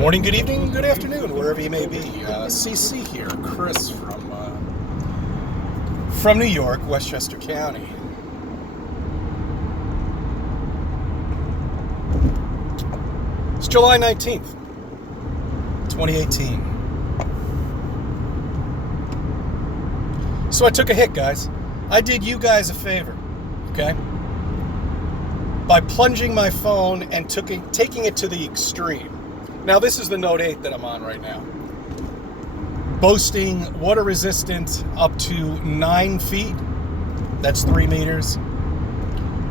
morning, good evening, good afternoon, wherever you may be. CC here, Chris from New York, Westchester County. It's July 19th, 2018. So I took a hit, guys. I did you guys a favor, okay? By plunging my phone and taking it to the extreme. Now, this is the Note 8 that I'm on right now. Boasting water resistant up to 9 feet. That's 3 meters.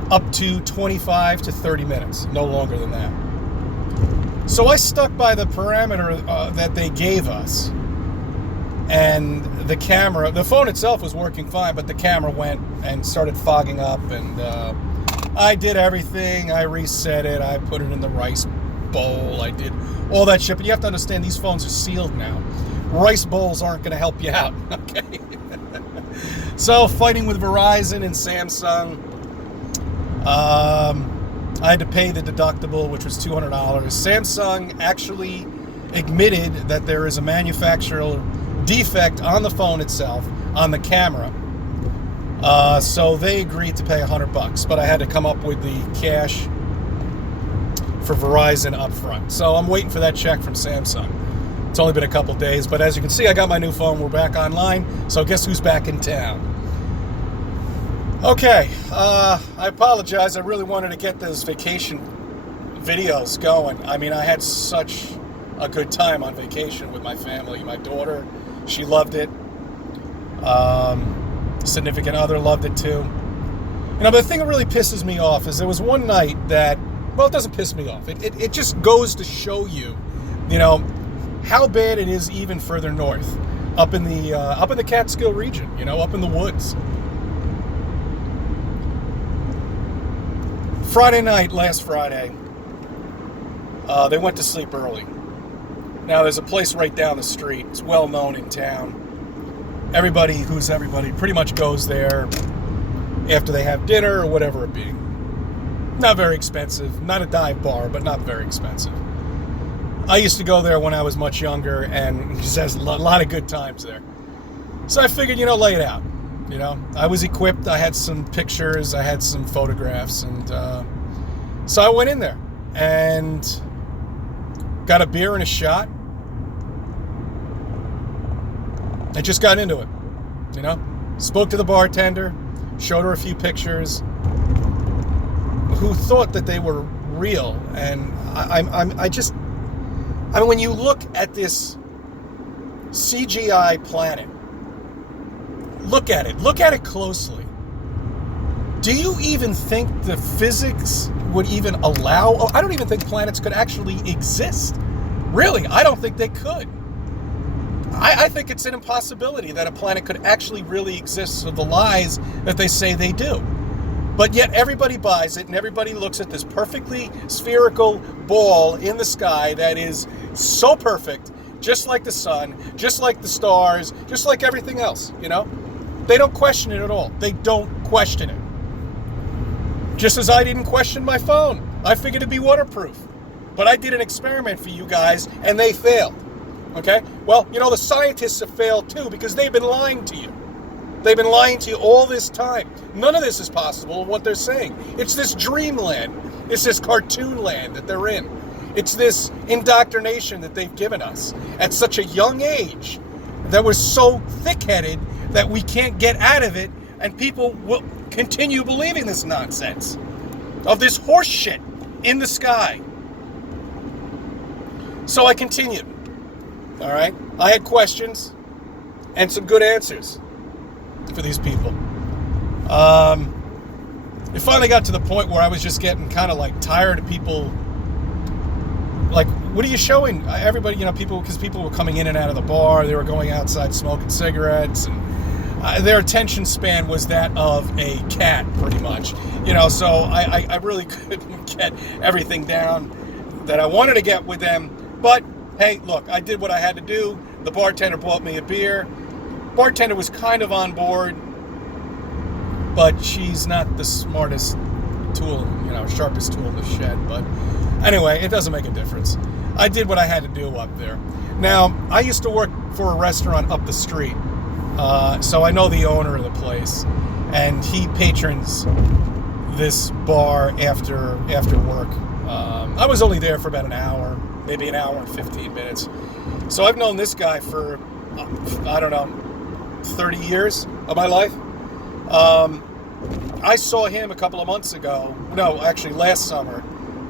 Up to 25 to 30 minutes. No longer than that. So I stuck by the parameter that they gave us. And the camera, the phone itself was working fine, but the camera went and started fogging up. And I did everything. I reset it. I put it in the rice bowl. I did all that shit. But you have to understand, these phones are sealed now. Rice bowls aren't going to help you out, okay? So, fighting with Verizon and Samsung. I had to pay the deductible, which was $200. Samsung actually admitted that there is a manufacturer defect on the phone itself, on the camera. So they agreed to pay $100, but I had to come up with the cash for Verizon up front. So I'm waiting for that check from Samsung. It's only been a couple days, but as you can see, I got my new phone. We're back online. So guess who's back in town? Okay, I apologize. I really wanted to get those vacation videos going. I mean, I had such a good time on vacation with my family. My daughter, she loved it. Significant other loved it too. You know, but the thing that really pisses me off is there was one night that, well, it doesn't piss me off. It just goes to show you, you know, how bad it is even further north, up in the Catskill region, you know, up in the woods. Friday night, last Friday, they went to sleep early. Now, there's a place right down the street. It's well known in town. Everybody pretty much goes there after they have dinner or whatever it be. Not very expensive. Not a dive bar, but not very expensive. I used to go there when I was much younger, and it just has a lot of good times there. So I figured, you know, lay it out. You know, I was equipped. I had some pictures. I had some photographs. And so I went in there and got a beer and a shot. I just got into it, you know, spoke to the bartender, showed her a few pictures, who thought that they were real. And I mean, when you look at this CGI planet, look at it closely. Do you even think the physics would even allow? Oh, I don't even think planets could actually exist. Really, I don't think they could. I think it's an impossibility that a planet could actually really exist with the lies that they say they do. But yet everybody buys it, and everybody looks at this perfectly spherical ball in the sky that is so perfect, just like the sun, just like the stars, just like everything else, you know? They don't question it at all. They don't question it. Just as I didn't question my phone. I figured it'd be waterproof. But I did an experiment for you guys, and they failed. Okay? Well, you know, the scientists have failed too, because they've been lying to you. They've been lying to you all this time. None of this is possible, what they're saying. It's this dreamland. It's this cartoon land that they're in. It's this indoctrination that they've given us at such a young age that we're so thick-headed that we can't get out of it, and people will continue believing this nonsense of this horse shit in the sky. So I continued. All right? I had questions and some good answers for these people. It finally got to the point where I was just getting kind of like tired of people. Like, what are you showing? Everybody, you know, because people were coming in and out of the bar. They were going outside smoking cigarettes, and their attention span was that of a cat, pretty much. You know, so I really couldn't get everything down that I wanted to get with them. But hey, look, I did what I had to do. The bartender bought me a beer. Bartender was kind of on board, but she's not the smartest tool, you know, sharpest tool in the shed. But Anyway, it doesn't make a difference. I did what I had to do up there. Now, I used to work for a restaurant up the street, so I know the owner of the place, and he patrons this bar after work. I was only there for about an hour, maybe an hour and 15 minutes. So I've known this guy for, I don't know, 30 years of my life. I saw him a couple of months ago, no, actually last summer,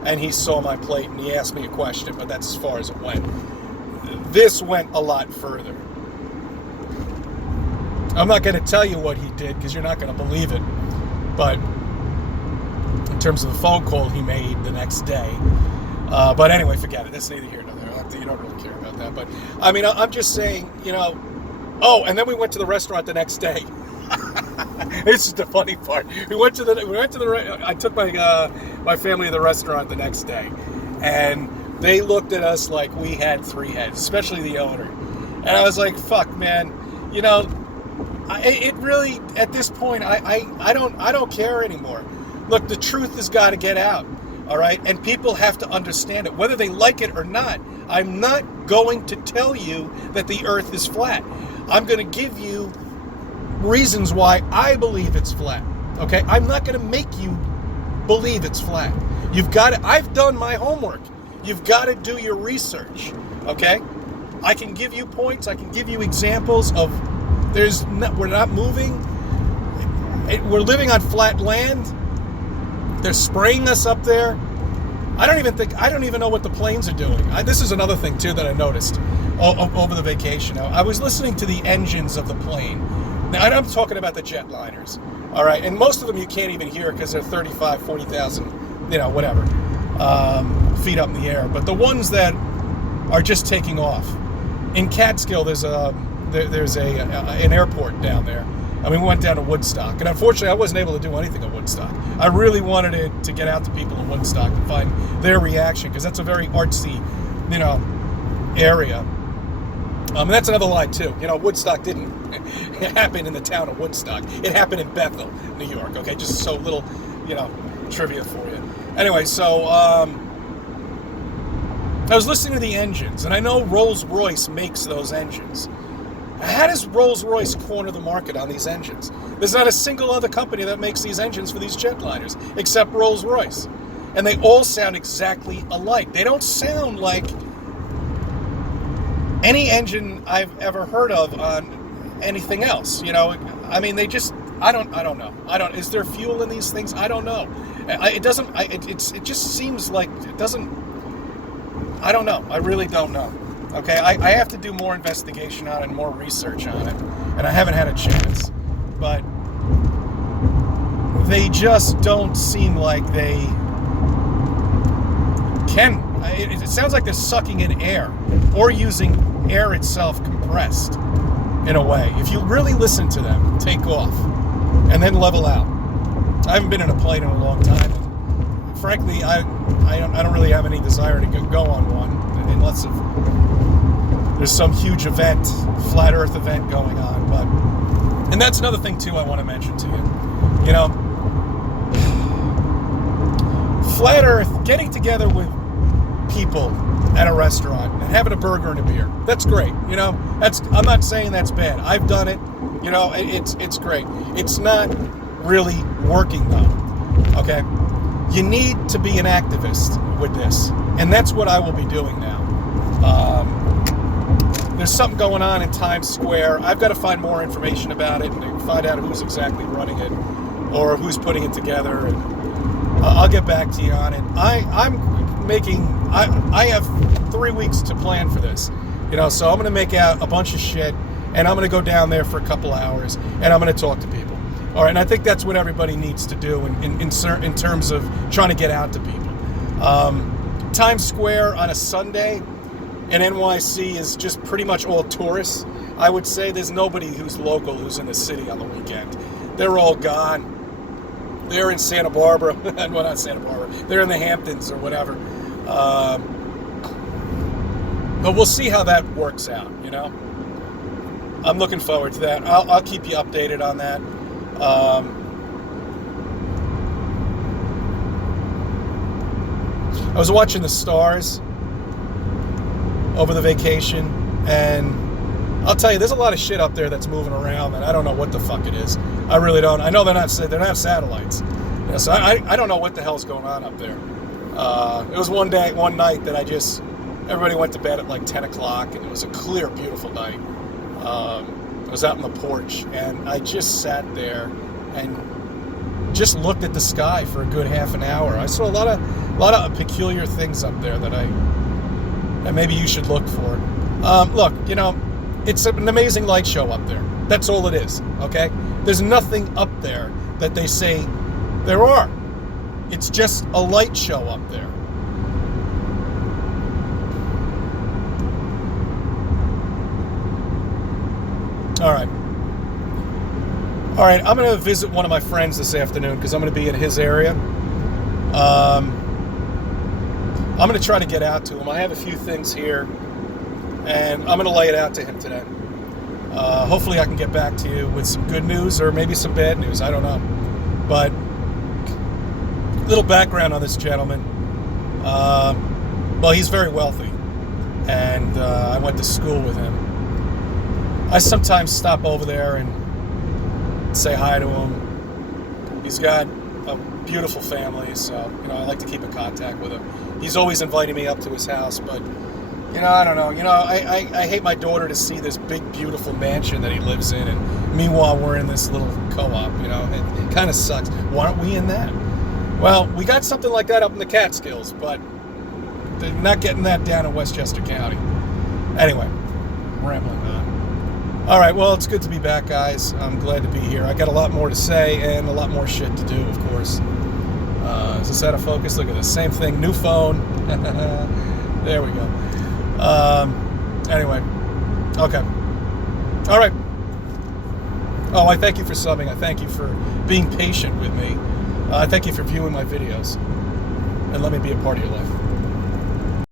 and he saw my plate and he asked me a question, but that's as far as it went. This went a lot further. I'm not going to tell you what he did because you're not going to believe it, but in terms of the phone call he made the next day. But anyway, forget it. That's neither here nor there. You don't really care about that. But I mean, I'm just saying, you know. Oh, and then we went to the restaurant the next day. This is the funny part. I took my family to the restaurant the next day, and they looked at us like we had three heads, especially the owner. And I was like, "Fuck, man, you know." It really, at this point, I don't care anymore. Look, the truth has got to get out, all right? And people have to understand it, whether they like it or not. I'm not going to tell you that the earth is flat. I'm going to give you reasons why I believe it's flat, okay? I'm not going to make you believe it's flat. I've done my homework. You've got to do your research, okay? I can give you points. I can give you examples of we're not moving. We're living on flat land. They're spraying us up there. I don't even know what the planes are doing. This is another thing too that I noticed over the vacation. I was listening to the engines of the plane. Now, I'm talking about the jetliners. All right, and most of them you can't even hear because they're 35, 40,000, whatever, feet up in the air. But the ones that are just taking off. In Catskill, there's an airport down there. And we went down to Woodstock. And unfortunately, I wasn't able to do anything at Woodstock. I really wanted to get out to people in Woodstock and find their reaction, because that's a very artsy, area. And that's another lie, too. Woodstock didn't happen in the town of Woodstock. It happened in Bethel, New York. Okay, just so little, trivia for you. Anyway, so I was listening to the engines, and I know Rolls-Royce makes those engines. How does Rolls-Royce corner the market on these engines? There's not a single other company that makes these engines for these jetliners except Rolls-Royce. And they all sound exactly alike. They don't sound like any engine I've ever heard of on anything else. I mean, they just, I don't know. Is there fuel in these things? I don't know. It just seems like it doesn't, I don't know. I really don't know. Okay, I have to do more investigation on it and more research on it, and I haven't had a chance. But they just don't seem like they can. It sounds like they're sucking in air or using air itself compressed in a way. If you really listen to them, take off and then level out. I haven't been in a plane in a long time. And frankly, I don't really have any desire to go on one unless there's some huge event, flat earth event going on. And that's another thing too I want to mention to you. Flat earth, getting together with people at a restaurant and having a burger and a beer, that's great. I'm not saying that's bad. I've done it. It's great. It's not really working though. Okay? You need to be an activist with this. And that's what I will be doing now. There's something going on in Times Square. I've got to find more information about it and find out who's exactly running it or who's putting it together. And I'll get back to you on it. I have 3 weeks to plan for this, so I'm going to make out a bunch of shit, and I'm going to go down there for a couple hours, and I'm going to talk to people. All right, and I think that's what everybody needs to do in terms of trying to get out to people. Times Square on a Sunday in NYC is just pretty much all tourists. I would say there's nobody who's local who's in the city on the weekend. They're all gone. They're in Santa Barbara. Well, not Santa Barbara. They're in the Hamptons or whatever. But we'll see how that works out, I'm looking forward to that. I'll keep you updated on that. was watching the stars over the vacation, and I'll tell you, there's a lot of shit up there that's moving around, and I don't know what the fuck it is. I really don't. I know they're not satellites. You know, so I don't know what the hell's going on up there. It was one night that everybody went to bed at like 10 o'clock, and it was a clear, beautiful night. I was out on the porch, and I just sat there and just looked at the sky for a good half an hour. I saw a lot of peculiar things up there that maybe you should look for. Look, you know, it's an amazing light show up there. That's all it is, okay? There's nothing up there that they say there are. It's just a light show up there. All right, I'm going to visit one of my friends this afternoon because I'm going to be in his area. I'm going to try to get out to him. I have a few things here, and I'm going to lay it out to him today. Hopefully I can get back to you with some good news or maybe some bad news. I don't know. But little background on this gentleman. Well, he's very wealthy, and I went to school with him. I sometimes stop over there and say hi to him. He's got a beautiful family, so, you know, I like to keep in contact with him. He's always inviting me up to his house, but, you know, I don't know. You know, I hate my daughter to see this big, beautiful mansion that he lives in, and meanwhile, we're in this little co-op, you know. It kind of sucks. Why aren't we in that? Well, we got something like that up in the Catskills, but they're not getting that down in Westchester County. Anyway, I'm rambling on. All right, well, it's good to be back, guys. I'm glad to be here. I got a lot more to say and a lot more shit to do, of course. Is this out of focus? Look at this. Same thing. New phone. There we go. Anyway. Okay. All right. Oh, I thank you for subbing. I thank you for being patient with me. I thank you for viewing my videos. And let me be a part of your life.